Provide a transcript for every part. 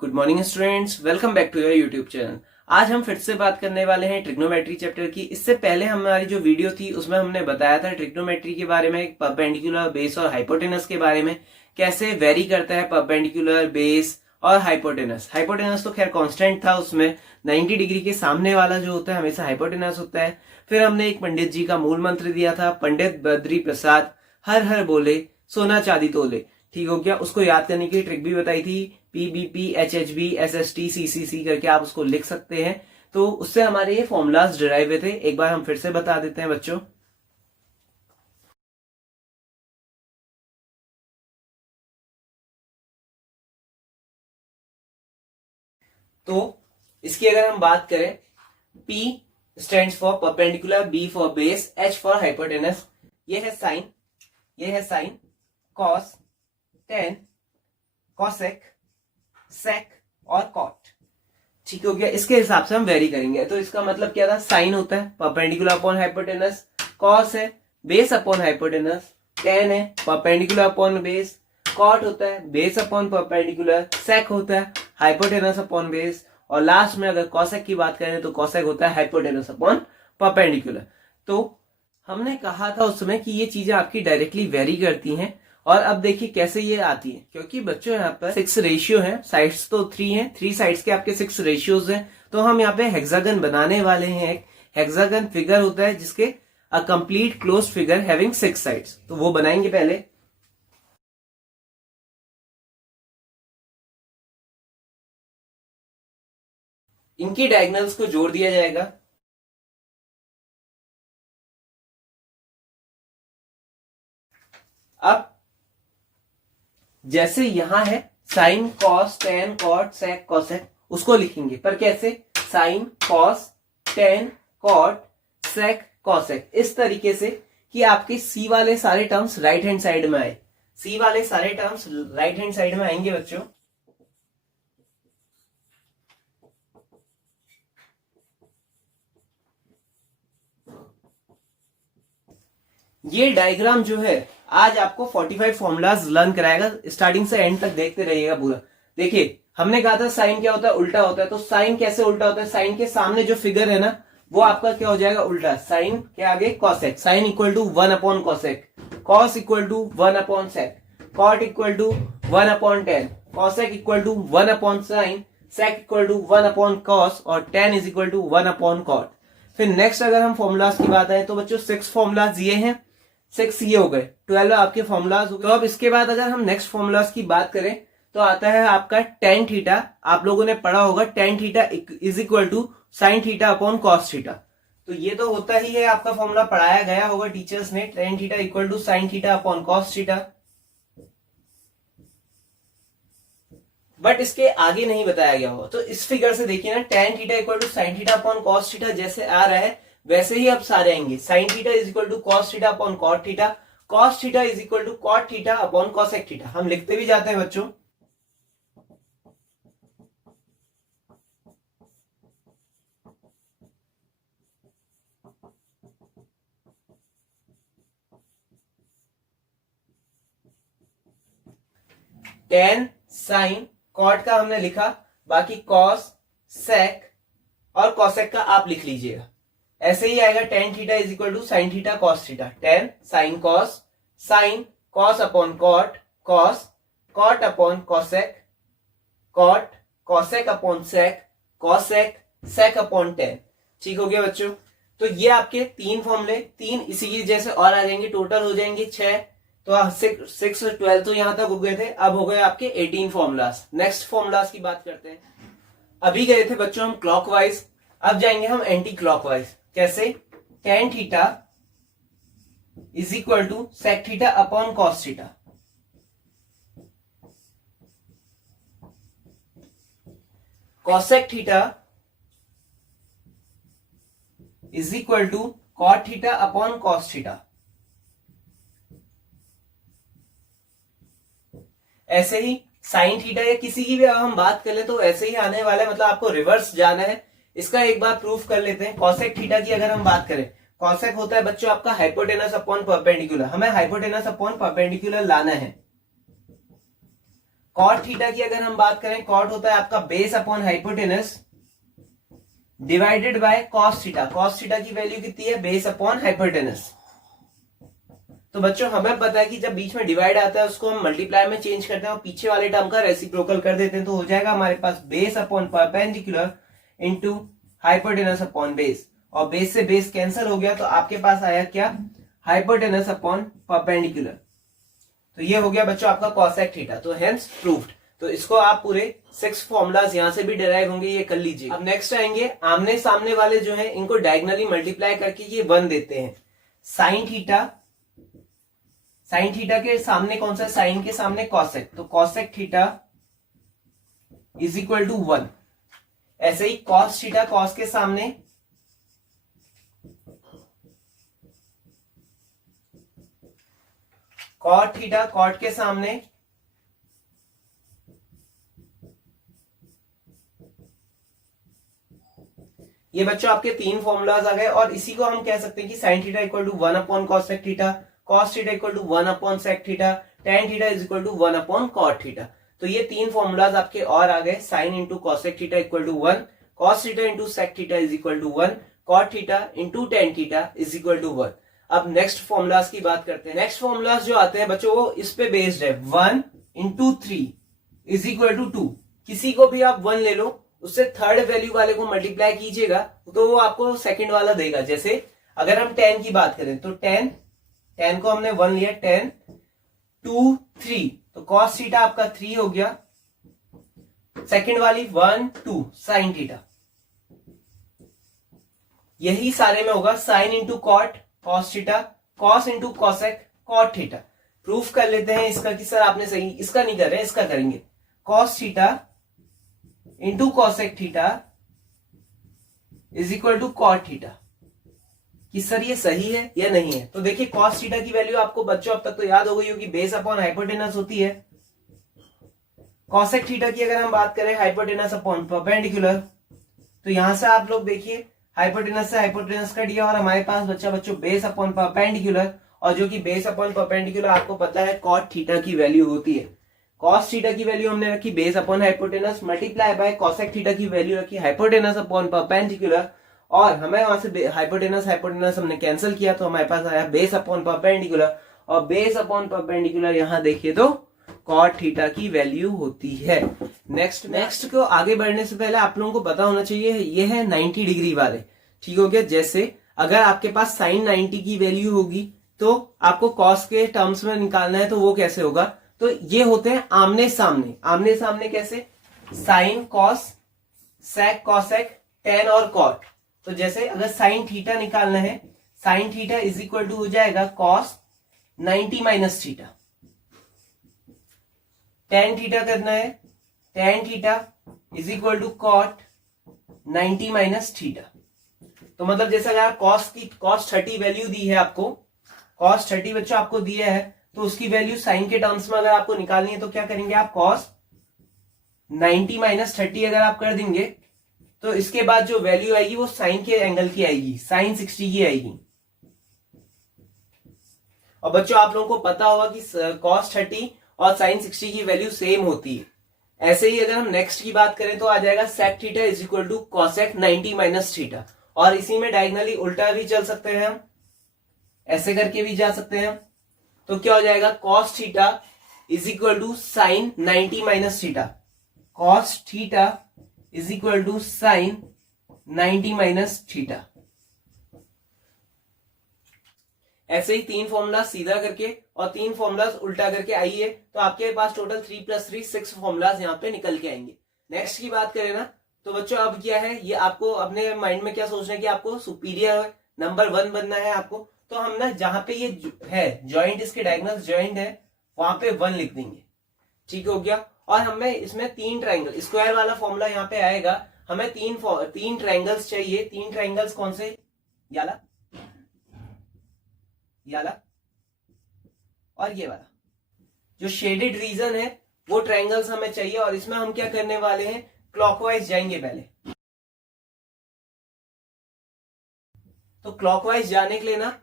Good morning students, welcome back to your YouTube channel. आज हम फिर से बात करने वाले हैं ट्रिग्नोमेट्री चैप्टर की। इससे पहले हमारी जो वीडियो थी उसमें हमने बताया था ट्रिग्नोमेट्री के बारे में, परपेंडिकुलर, बेस और हाइपोटेनस के बारे में, कैसे वेरी करता है परपेंडिकुलर, बेस और हाइपोटेनस। हाइपोटेनस तो खैर कांस्टेंट था, उसमें 90 डिग्री के सामने वाला जो होता है हमेशा हाइपोटेनस होता है। फिर हमने एक पंडित जी का मूल मंत्र दिया था, पंडित बद्री प्रसाद हर हर बोले सोना चांदी तोले। ठीक हो गया। उसको याद करने की ट्रिक भी बताई थी, PBP HHB SST CCC करके आप उसको लिख सकते हैं। तो उससे हमारे ये फॉर्मूलाज डिराइव हुए थे। एक बार हम फिर से बता देते हैं बच्चों। तो इसकी अगर हम बात करें, P stands for perpendicular, B for base, H for hypotenuse. ये है साइन, ये है साइन, कॉस, टेन, कॉसेक, सेक और कॉट। ठीक हो गया। इसके हिसाब से हम वेरी करेंगे। तो इसका मतलब क्या था, साइन होता है परपेंडिकुलर अपॉन हाइपोटेनस, कॉस है बेस अपॉन हाइपोटेनस, टेन है परपेंडिकुलर अपॉन बेस, कॉट होता है बेस अपॉन परपेंडिकुलर, सेक होता है हाइपोटेनस अपॉन बेस, और लास्ट में अगर कॉसेक की बात करें तो कॉसेक होता है हाइपोटेनस अपॉन परपेंडिकुलर। तो हमने कहा था उस समय कि ये चीजें आपकी डायरेक्टली वेरी करती हैं। और अब देखिए कैसे ये आती है, क्योंकि बच्चों यहाँ पर 6 रेशियो है, साइड्स तो 3 हैं, 3 साइड्स के आपके 6 रेशियोज हैं। तो हम यहाँ पे हेक्सागन बनाने वाले हैं। एक हेक्सागन फिगर होता है जिसके a complete closed figure having 6 sides, तो वो बनाएंगे पहले। इनकी डायगोनल्स को जोड़ दिया जाएगा। अब जैसे यहां है साइन, कॉस, टेन, कॉट, सेक, कॉसेक, उसको लिखेंगे पर कैसे, साइन, कॉस, टेन, कॉट, सेक, कॉसेक, इस तरीके से कि आपके सी वाले सारे टर्म्स राइट हैंड साइड में आए। सी वाले सारे टर्म्स राइट हैंड साइड में आएंगे बच्चों। ये डायग्राम जो है आज आपको 45 फॉर्मूलाज लर्न कराएगा। स्टार्टिंग से एंड तक देखते रहिएगा पूरा। देखिए हमने कहा था साइन क्या होता है, उल्टा होता है। तो साइन कैसे उल्टा होता है, साइन के सामने जो फिगर है ना वो आपका क्या हो जाएगा, उल्टा। साइन के आगे cosec, sine equal to 1 upon cosec, cos equal to 1 upon sec, cot equal to 1 upon tan, cosec equal to 1 upon sine, sec equal to 1 upon cos, और tan is equal to 1 upon cot. फिर next अगर हम formulas की बात आए तो बच्चों 6 formulas ये हैं, 6 ये हो गए, 12 आपके फॉर्मूलाज हो गए। तो अब इसके बाद अगर हम नेक्स्ट फॉर्मूलाज की बात करें तो आता है आपका टेन थीटा। आप लोगों ने पढ़ा होगा tan theta is equal to sine theta upon cos theta. तो ये तो होता ही है, आपका फॉर्मूला पढ़ाया गया होगा टीचर्स ने, tan theta equal to sine theta upon cos theta. But इसके आगे नहीं बताया गया होगा। तो इस फिगर से देखिए ना, tan theta equal to sine theta upon cos theta जैसे आ रहा है वैसे ही अब सारे आएंगे। Sine theta is equal to cos theta upon cot theta, cos theta is equal to cot theta upon cosec theta. हम लिखते भी जाते हैं बच्चों। टेन, साइन, कॉट का हमने लिखा, बाकी कॉस, सेक और कॉसेक का आप लिख लीजिएगा। ऐसे ही आएगा tan theta is equal to sine theta cos theta, tan sine cos, sine cos upon cot, cos cot upon cosec, cot cosec upon sec, cosec sec upon tan. ठीक हो गया बच्चों। तो ये आपके 3 फॉर्मूले, 3 इसी की जैसे और आ जाएंगे, टोटल हो जाएंगे 6। तो 6 12 तो यहां तक हो गए थे। अब हो गए आपके 18 फॉर्मूलाज। नेक्स्ट फॉर्मूलाज की बात करते हैं। अभी गए थे बच्चों हम क्लॉकवाइज, अब जाएंगे हम एंटी क्लॉकवाइज। कैसे, tan theta is equal to sec theta upon cos theta, cosec theta is equal to cot theta upon cos theta. ऐसे ही साइन थीटा या किसी की भी अगर हम बात कर ले तो ऐसे ही आने वाला है, मतलब आपको रिवर्स जाना है। इसका एक बार प्रूफ कर लेते हैं। कॉसेक थीटा की अगर हम बात करें, कॉसेक होता है बच्चों आपका हाइपोटेनस अपॉन परपेंडिकुलर, हमें हाइपोटेनस अपॉन परपेंडिकुलर लाना है। कॉट थीटा की अगर हम बात करें, कॉट होता है आपका base upon hypotenuse divided by cos theta. Cos theta की वैल्यू कितनी है, बेस अपॉन हाइपोटेनस। तो बच्चों हमें पता है कि जब बीच में डिवाइड आता है उसको हम मल्टीप्लाई में चेंज करते हैं और पीछे वाले टर्म का रेसिप्रोकल कर देते हैं, तो हो जाएगा हमारे पास base upon perpendicular into hypotenuse upon base, और बेस से बेस कैंसिल हो गया तो आपके पास आया क्या, हाइपोटेनस अपॉन परपेंडिकुलर। तो ये हो गया बच्चों आपका कॉसेक थीटा, तो हेंस प्रूव्ड। तो इसको आप पूरे 6 फॉर्मूलाज यहां से भी डिराइव होंगे, ये कर लीजिए। अब नेक्स्ट आएंगे आमने सामने वाले जो है, इनको डायगनली मल्टीप्लाई करके ये 1 देते हैं। साइन थीटा, साइन थीटा के सामने कौन सा, साइन के सामने कॉसेक, तो cosec theta is equal to 1। ऐसे ही कॉस थीटा, कॉस के सामने कॉट थीटा, कॉट के सामने ये बच्चों आपके 3 फॉर्मूलाज आ गए। और इसी को हम कह सकते हैं कि sine theta equal to 1 upon cosec theta, cos theta equal to 1 upon sec theta, tan theta is equal to 1 upon cot theta. तो ये 3 फॉर्मूलाज आपके और आ गए, sine into cosec theta equal to 1, cos theta into sec theta is equal to 1, cot theta into tan theta is equal to 1। अब next formulas की बात करते हैं। नेक्स्ट फॉर्मूलाज जो आते हैं बच्चों वो इस पे बेस्ड है, 1 इंटू 3 इज इक्वल टू 2। किसी को भी आप 1 ले लो, उससे थर्ड वैल्यू वाले को मल्टीप्लाई कीजिएगा तो वो आपको सेकंड वाला देगा। जैसे अगर हम 10 की बात करें तो 10 को हमने 1 लिया, 10 2 3, तो कॉस थीटा आपका 3 हो गया, सेकंड वाली 1 2 साइन थीटा। यही सारे में होगा sine into cot cos theta, cos into cosec cot theta. Proof कर लेते हैं इसका कि सर आपने सही, इसका नहीं कर रहे, इसका करेंगे। Cos theta into cosec theta is equal to cot theta, कि सर ये सही है या नहीं है। तो देखिए कॉस थीटा की वैल्यू आपको बच्चों अब तक तो याद हो गई होगी, बेस अपॉन हाइपोटेनस होती है। कॉसेक थीटा की अगर हम बात करें, हाइपोटेनस अपॉन परपेंडिकुलर। तो यहां से आप लोग देखिए हाइपोटेनस से हाइपोटेनस कट गया और हमारे पास बच्चा बच्चों बेस अपॉन परपेंडिकुलर, और जो कि बेस अपॉन परपेंडिकुलर आपको पता है कॉट थीटा की वैल्यू होती है। कॉस थीटा की वैल्यू हमने रखी base upon hypotenuse multiply by cosec theta की वैल्यू रखी हाइपोटेनस अपॉन परपेंडिकुलर, और हमें वहां से हाइपोटेनस हमने कैंसिल किया तो हमारे पास आया बेस अपॉन परपेंडिकुलर, और बेस अपॉन परपेंडिकुलर यहां देखिए तो कॉट थीटा की वैल्यू होती है। नेक्स्ट को आगे बढ़ने से पहले आप लोगों को पता होना चाहिए ये है 90 डिग्री वाले, ठीक हो गया। जैसे अगर आपके पास साइन 90 की वैल्यू होगी तो आपको कॉस के टर्म्स में निकालना है, तो वो कैसे होगा, तो ये होते हैं आमने सामने। आमने सामने कैसे, sine cos, sec cosec, tan और कॉट। तो जैसे अगर साइन थीटा निकालना है, sine theta is equal to हो जाएगा cos 90 minus theta. Tan theta करना है, tan theta is equal to cot 90 minus theta. तो मतलब जैसे अगर कॉस 30 वैल्यू दी है आपको, कॉस 30 बच्चों आपको दिया है, तो उसकी वैल्यू साइन के टर्म्स में अगर आपको निकालनी है तो क्या करेंगे आप, कॉस 90 माइनस 30 अगर आप कर देंगे तो इसके बाद जो वैल्यू आएगी वो साइन के एंगल की आएगी, साइन 60 की आएगी। और बच्चों आप लोगों को पता होगा कि कॉस 30 और साइन 60 की वैल्यू सेम होती है। ऐसे ही अगर हम नेक्स्ट की बात करें तो आ जाएगा sec theta is equal to cosec 90 minus theta, और इसी में डायगनली उल्टा भी चल सकते हैं हम, ऐसे करके भी जा सकते हैं। तो क्या हो जाएगा, cos theta is equal to sine 90 minus theta, cos theta is equal to sine 90 minus theta. ऐसे ही 3 फॉर्मूला सीधा करके और 3 फॉर्मूलाज उल्टा करके आइए, तो आपके पास टोटल 3 + 3 6 फॉर्मूलाज यहाँ पे निकल के आएंगे। नेक्स्ट की बात करें ना, तो बच्चों अब क्या है, ये आपको अपने माइंड में क्या सोचना है कि आपको सुपीरियर नंबर 1 बनना है आपको। तो हम ना जहां पे ये है जॉइंट, इसके डायगोनल जॉइंट है, वहां पे 1 लिख देंगे, ठीक हो गया। और हमें इसमें 3 ट्राइंगल, स्क्वायर वाला फॉर्मूला यहाँ पे आएगा। हमें 3 ट्राइंगल्स चाहिए। 3 ट्राइंगल्स कौन से, याला और ये वाला जो शेडेड रीजन है वो ट्राइंगल्स हमें चाहिए। और इसमें हम क्या करने वाले हैं, क्लॉकवाइज जाएंगे पहले। तो क्लॉकवाइज जाने के लिए ना,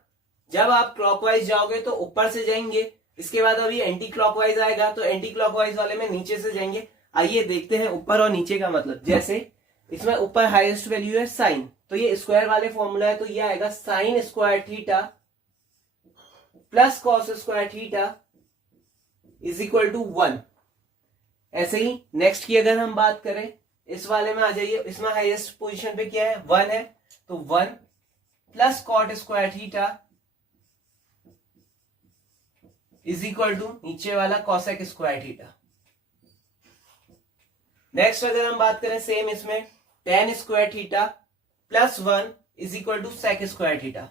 जब आप क्लॉकवाइज जाओगे तो ऊपर से जाएंगे, इसके बाद अभी एंटी क्लॉकवाइज आएगा, तो एंटी क्लॉकवाइज वाले में नीचे से जाएंगे। आइए देखते हैं ऊपर और नीचे का मतलब। जैसे इसमें ऊपर हाईएस्ट वैल्यू है साइन, तो ये स्क्वायर वाले फॉर्मूला है, तो ये आएगा sine square theta plus cos square theta is equal to 1। ऐसे ही नेक्स्ट की अगर हम बात करें, इस वाले में आ जाइए, इसमें हाईएस्ट पोजीशन पे क्या है 1 है, तो 1 plus cot square theta is equal to नीचे वाला कॉसेक स्क्वायर थीटा। नेक्स्ट अगर हम बात करें सेम इसमें tan square theta plus 1 is equal to sec square theta.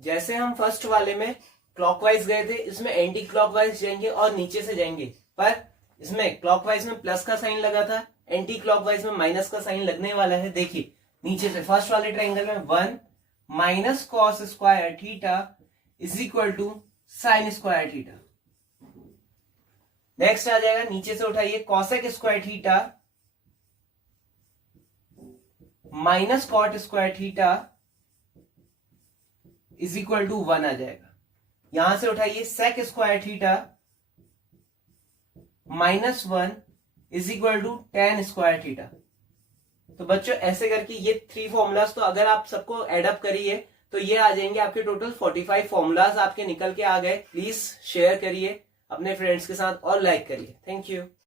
जैसे हम फर्स्ट वाले में क्लॉकवाइज गए थे, इसमें एंटी क्लॉकवाइज जाएंगे और नीचे से जाएंगे, पर इसमें क्लॉकवाइज में प्लस का साइन लगा था, एंटी क्लॉकवाइज में माइनस का साइन लगने वाला है। देखिए नीचे से फर्स्ट वाले ट्रायंगल में 1 minus cos square theta is equal to sine square theta. Next आ जाएगा, नीचे से उठाइए cosec square theta minus cot square theta is equal to 1 आ जाएगा। यहां से उठाइए sec square theta minus 1 is equal to tan square theta. तो बच्चों ऐसे करके ये 3 फॉर्मूलाज, तो अगर आप सबको एडअप करिए तो ये आ जाएंगे आपके टोटल 45 फॉर्मूलाज आपके निकल के आ गए। प्लीज शेयर करिए अपने फ्रेंड्स के साथ और लाइक करिए। Thank you.